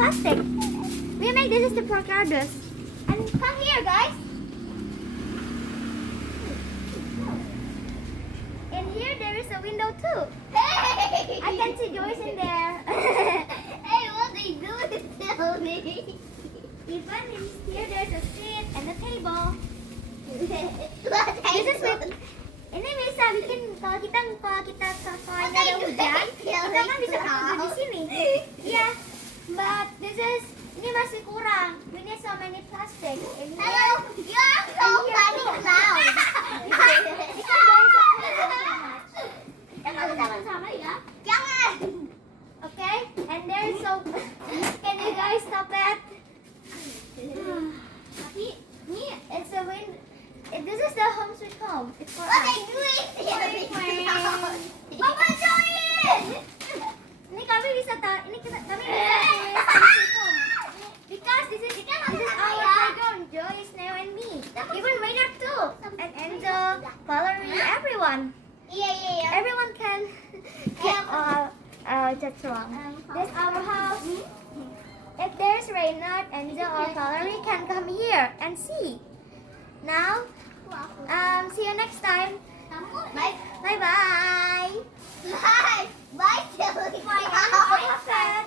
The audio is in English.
plastic. We make this is the Procardus. And come here, guys. And here there is a window too. Hey! I can see Joyce in there. Hey, what they do is tell me. Even in here there's a seat and a table. This is with- Ini bisa bikin kalau kita kalau nggak ada hujan, kita kan bisa tidur di sini. Iya, but this is ini masih kurang. We need so many plastic. And Hello, you're so funny clown. Kita sama-sama ya. Jangan. Okay, and there is so. Can you guys stop that? Tapi ini it's a wind. This is the home sweet home. It's for What us. they doing? Mama join. Ini kami bisa ini kami bisa tulis home sweet home. Because this is our playground. Joyce, Neo, and me. Even Maynard too. And Angel, Valerie, everyone. Yeah. Everyone can. That's wrong. This our house. If there's Reynard, Angel, or Valerie can come here and see. Now, see you next time. Bye. Bye bye. Bye. Bye, Tilly. Bye.